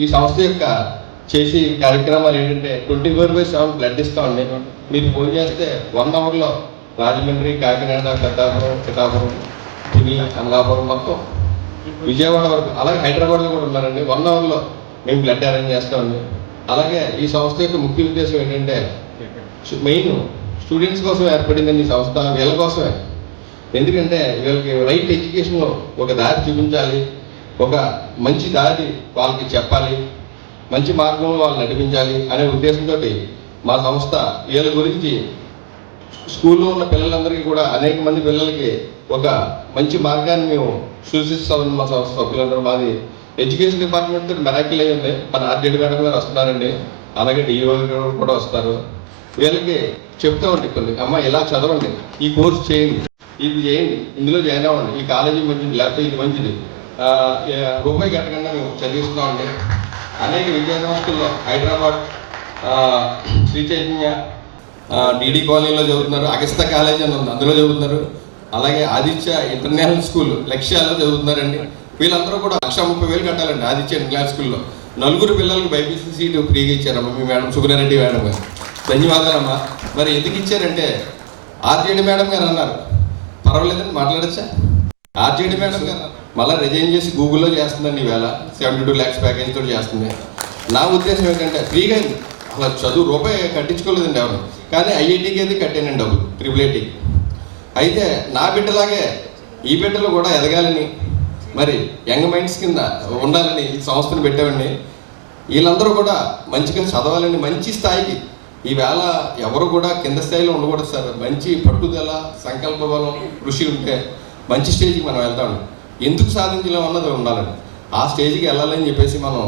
ఈ సంస్థ యొక్క చేసి కార్యక్రమాలు ఏంటంటే twenty four by seven blood ఇస్తా ఉండే మీరు ఫోన్ చేస్తే వన్ అవర్లో రాజమండ్రి కాకినాడ పెద్దాపురం పిఠాపురం తిని అమలాపురం మొత్తం విజయవాడ వరకు అలాగే హైదరాబాద్లో కూడా ఉన్నారండి. వన్ అవర్లో మేము బ్లడ్ అరేంజ్ చేస్తామండి అలాగే ఈ సంస్థ యొక్క ముఖ్య ఉద్దేశం ఏంటంటే మెయిన్ స్టూడెంట్స్ కోసం ఏర్పడిందండి ఈ సంస్థ వీళ్ళ కోసమే. ఎందుకంటే వీళ్ళకి రైట్ ఎడ్యుకేషన్లో ఒక దారి చూపించాలి. ఒక మంచి దారి వాళ్ళకి చెప్పాలి మంచి మార్గంలో వాళ్ళు నడిపించాలి అనే ఉద్దేశంతో మా సంస్థ వీళ్ళ గురించి స్కూల్లో ఉన్న పిల్లలందరికీ కూడా అనేక మంది పిల్లలకి ఒక మంచి మార్గాన్ని మేము సూచిస్తామని మా సంస్థ సభ్యులందరూ మాది ఎడ్యుకేషన్ డిపార్ట్మెంట్ మెరాకిల్ అయ్యి ఉంది. మన ఆర్జెడ్ మేడం గారు వస్తున్నారండి. అలాగే డిఓ గారు కూడా వస్తారు. వీళ్ళకి చెప్తా ఉండి కొన్ని. అమ్మ ఇలా చదవండి. ఈ కోర్స్ చేయండి. ఇది చేయండి. ఇందులో జాయిన్ అవ్వండి. ఈ కాలేజీ మంచిది లేకపోతే ఇది మంచిది. రూపాయి కట్టకుండా మేము చదివిస్తున్నామండి అనేక విద్యా సంస్థల్లో హైదరాబాద్ శ్రీ చైతన్య డిడి కాలనీలో చదువుతున్నారు అగస్త కాలేజ్ అని ఉంది అందులో చదువుతున్నారు. అలాగే ఆదిత్య ఇంటర్నేషనల్ స్కూల్ లక్ష్యాల్లో చదువుతున్నారండి. వీళ్ళందరూ కూడా లక్ష ముప్పై వేలు కట్టాలండి ఆదిత్య ఇంటర్నేషనల్ స్కూల్లో. నలుగురు పిల్లలకు బైపీసీ సీటు ఫ్రీగా ఇచ్చారమ్మా మీ మేడం సుగుణారెడ్డి మేడం గారు. ధన్యవాదాలమ్మా. మరి ఎందుకు ఇచ్చారంటే ఆర్జేడి మేడం గారు అన్నారు. పర్వాలేదండి మాట్లాడచ్చా? ఆర్జేడి మేడం మళ్ళీ రిజైన్ చేసి గూగుల్లో చేస్తుందండి ఈవేళ. సెవెంటీ టూ ల్యాక్స్ ప్యాకేజ్ తోటి చేస్తుంది. నా ఉద్దేశం ఏంటంటే ఫ్రీగా అయింది. అసలు చదువు రూపాయి కట్టించుకోలేదండి ఎవరు. కానీ ఐఐటికి అయితే కట్టానండి డబ్బులు. ట్రిపుల్ ఐటీకి అయితే నా బిడ్డలాగే ఈ బిడ్డలు కూడా ఎదగాలని మరి యంగ్ మైండ్స్ కింద ఉండాలని ఈ సంస్థను పెట్టామండి. వీళ్ళందరూ కూడా మంచిగా చదవాలని మంచి స్థాయికి. ఈవేళ ఎవరు కూడా కింద స్థాయిలో ఉండకూడదు సార్. మంచి పట్టుదల సంకల్ప బలం కృషి ఉంటే మంచి స్టేజ్కి మనం వెళ్తాం ఎందుకు సాధించలేం అన్నది ఉండాలండి. ఆ స్టేజ్కి వెళ్ళాలని చెప్పేసి మనం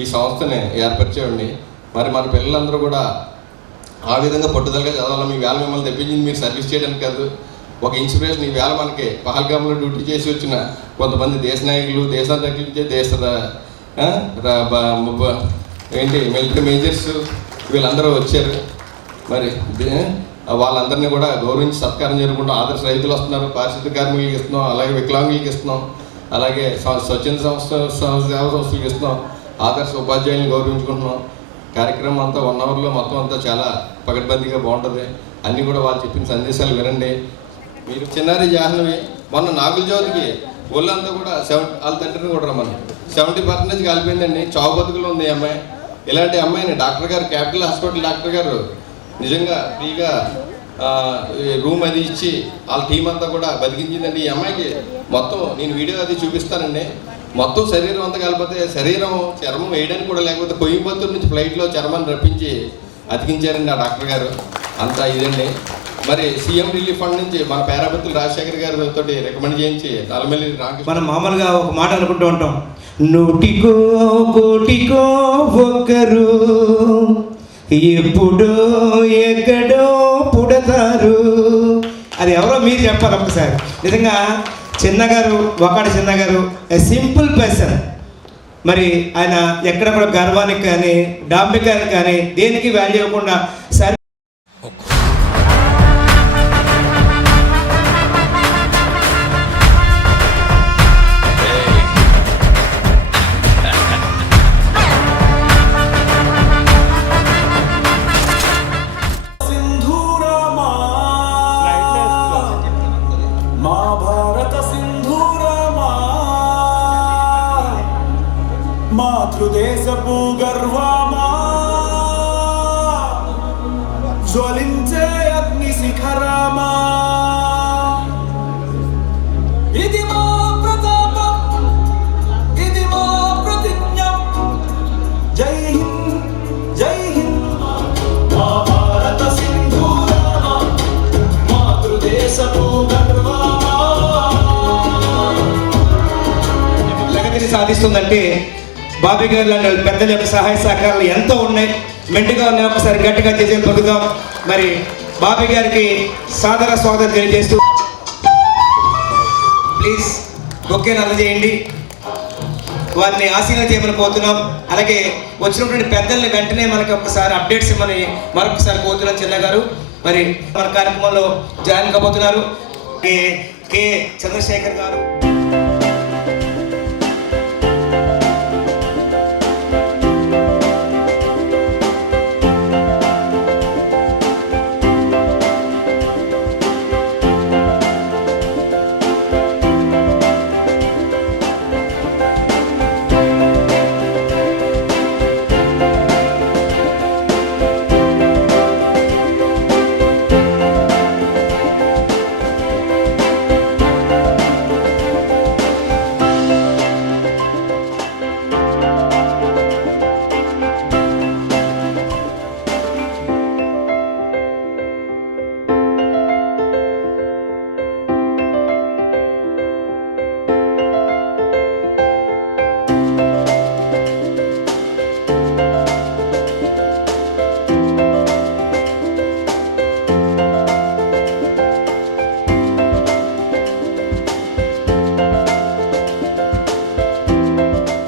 ఈ సంస్థని ఏర్పరిచేయండి మరి మన పిల్లలందరూ కూడా ఆ విధంగా పట్టుదలగా చదవాలి? మీ వేళ మిమ్మల్ని తెప్పించింది మీరు సర్వీస్ చేయడానికి కాదు. ఒక ఇన్స్పిరేషన్ ఈ వేళ మనకి పహల్గామ్లో డ్యూటీ చేసి వచ్చిన కొంతమంది దేశ నాయకులు దేశాన్ని తగ్గించే దేశ ఏంటి మిలిటరీ మేజర్స్ వీళ్ళందరూ వచ్చారు. మరి వాళ్ళందరినీ కూడా గౌరవించి సత్కారం జరుపుకుంటాం ఆదర్శ రైతులు వస్తున్నారు పారిశుద్ధ కార్మికులకి ఇస్తున్నాం అలాగే వికలాంగులకి ఇస్తున్నాం అలాగే స్వచ్ఛంద సంస్థ సేవా సంస్థలకు ఇస్తున్నాం ఆదర్శ ఉపాధ్యాయులను గౌరవించుకుంటున్నాం. కార్యక్రమం అంతా వన్ అవర్లో మొత్తం అంతా చాలా పకడ్బందీగా బాగుంటుంది. అన్నీ కూడా వాళ్ళు చెప్పిన సందేశాలు వినండి. మీరు చిన్నారి జాహ్నవి మొన్న నాగుల జ్యోతికి ఒళ్ళంతా కూడా సెవెన్ వాళ్ళ తండ్రిని కూడా రమ్మని సెవెంటీ పర్సెంటేజ్ కాలిపోయిందండి చావు బతుకులు ఉంది ఈ అమ్మాయి. ఇలాంటి అమ్మాయిని డాక్టర్ గారు క్యాపిటల్ హాస్పిటల్ డాక్టర్ గారు నిజంగా ఫ్రీగా రూమ్ అది ఇచ్చి వాళ్ళ టీం అంతా కూడా బతికించిందండి. ఈ అమ్మాయికి మొత్తం నేను వీడియో అది చూపిస్తానండి. మొత్తం శరీరం అంతా కలిపితే శరీరం చర్మం వేయడానికి కూడా లేకపోతే కోయంబత్తూరు నుంచి ఫ్లైట్లో చర్మాన్ని రప్పించి అతికించారండి ఆ డాక్టర్ గారు. అంతా ఇదండి. మరి సీఎం రిలీఫ్ ఫండ్ నుంచి మన పేరాపత్రులు రాజశేఖర్ గారి తోటి రికమెండ్ చేయించి తలమల్లి రామకృష్ణ మనం మామూలుగా ఒక మాట అనుకుంటూ ఉంటాం. నూటికో కోటికో ఒక్కరు ఎప్పుడో ఎక్కడో పుడతారు. అది ఎవరో మీరు చెప్పాలి ఒకసారి. నిజంగా చిన్నగారు ఒకటి చిన్నగారు ఏ సింపుల్ పర్సన్. మరి ఆయన ఎక్కడ కూడా గర్వానికి కానీ డాంబికానికి కానీ దేనికి వాల్యూ ఇవ్వకుండా జ్వలించే అగ్ని శిఖరామా ఇది మా ప్రతాపం ఇది మా ప్రతిజ్ఞ జై హింద్ జై హింద్ మా భారత సింధూరమా మాతృదేశము గర్వమా ప్రగతిని సాధిస్తుందంటే బాబీ గారు లాంటి పెద్దల యొక్క సహాయ సహకారాలు ఎంతో ఉన్నాయి. మెండుగా ఉన్న ఒకసారి గట్టిగా చేసే పొందుదాం మరి బాబీ గారికి సాదర స్వాగతం తెలియజేస్తూ ప్లీజ్ బొక్కేను అందజేయండి. వారిని ఆశీర్వాద చేయమని పోతున్నాం. అలాగే వచ్చినటువంటి పెద్దల్ని వెంటనే మనకి ఒకసారి అప్డేట్స్ ఇవ్వమని మరొకసారి పోతున్నాం చిన్న గారు. మరి మన కార్యక్రమంలో జాయిన్ కాబోతున్నారు. కే చంద్రశేఖర్ గారు.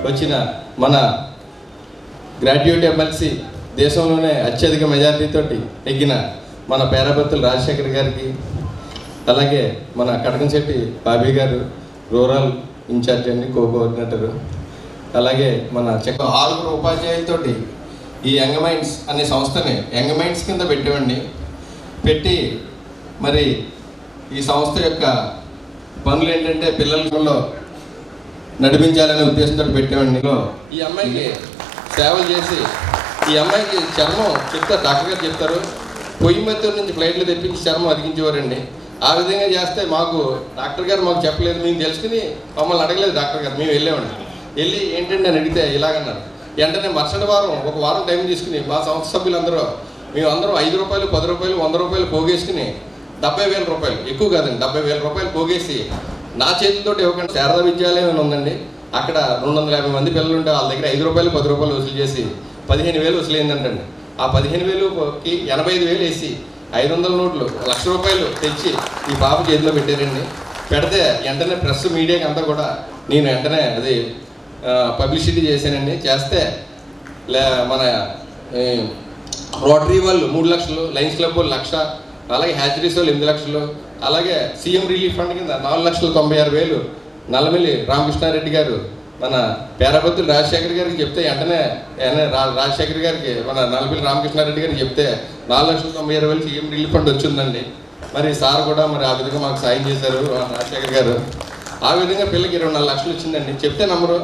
వచ్చిన మన గ్రాడ్యుయేట్ ఎమ్మెల్సీ దేశంలోనే అత్యధిక మెజారిటీతోటి ఎగ్గిన మన పేరాభర్తులు రాజశేఖర్ గారికి అలాగే మన కడకంశెట్టి బాబీ గారు రూరల్ ఇన్ఛార్జ్ అండి కో కోఆర్డినేటర్ అలాగే మన చెక్క ఆరుగురు ఉపాధ్యాయులతోటి ఈ యంగ్ మైండ్స్ అనే సంస్థని యంగ్ మైండ్స్ కింద పెట్టామండి పెట్టి మరి ఈ సంస్థ యొక్క పనులు ఏంటంటే పిల్లలలో నడిపించాలనే ఉద్దేశంతో పెట్టామండి ఈ అమ్మాయికి సేవలు చేసి ఈ అమ్మాయికి చర్మం చెప్తారు డాక్టర్ గారు చెప్తారు మధ్య నుంచి ఫ్లైట్లు తెప్పించి చర్మం అతికించేవారండి. ఆ విధంగా చేస్తే మాకు డాక్టర్ గారు మాకు చెప్పలేదు మేము తెలుసుకుని మమ్మల్ని అడగలేదు డాక్టర్ గారు మేము వెళ్ళామండి వెళ్ళి ఏంటంటే అని అడిగితే ఇలాగన్నారు. వెంటనే మరుసటి వారం ఒక వారం టైం తీసుకుని మా సంస్థ సభ్యులందరూ మేము అందరం ఐదు రూపాయలు పది రూపాయలు వంద రూపాయలు పోగేసుకుని డెబ్బై వేల రూపాయలు ఎక్కువ కాదండి డెబ్బై వేల రూపాయలు పోగేసి నా చేతితో ఇవ్వకుండా శారదా విద్యాలయం అని ఉందండి? అక్కడ రెండు వందల యాభై మంది పిల్లలు ఉంటే వాళ్ళ దగ్గర ఐదు రూపాయలు పది రూపాయలు వసూలు చేసి పదిహేను వేలు వసూలైందంటండి. ఆ పదిహేను వేలుకి ఎనభై ఐదు వేలు వేసి ఐదు వందల నోట్లు లక్ష రూపాయలు తెచ్చి ఈ పాప చేతిలో పెట్టారండి. పెడితే వెంటనే ప్రెస్ మీడియాకి అంతా కూడా నేను వెంటనే అది పబ్లిసిటీ చేశానండి. చేస్తే లే మన రోటరీ వాళ్ళు మూడు లక్షలు లయన్స్ క్లబ్ వాళ్ళు లక్ష అలాగే హ్యాచరీస్ వాళ్ళు ఎనిమిది లక్షలు అలాగే సీఎం రిలీఫ్ ఫండ్ కింద నాలుగు లక్షల తొంభై ఆరు వేలు నల్లమిల్లి రామకృష్ణారెడ్డి గారు మన పేరాపతులు రాజశేఖర్ గారికి చెప్తే వెంటనే రా- రాజశేఖర్ గారికి మన నల్లమిల్లి రామకృష్ణారెడ్డి గారికి చెప్తే నాలుగు లక్షల తొంభై ఆరు వేలు సీఎం రిలీఫ్ ఫండ్ వచ్చిందండి. మరి సార్ కూడా మరి ఆ విధంగా మాకు సాయం చేశారు రాజశేఖర్ గారు. ఆ విధంగా పిల్లకి ఇరవై నాలుగు లక్షలు వచ్చిందండి. చెప్తే నమ్మరు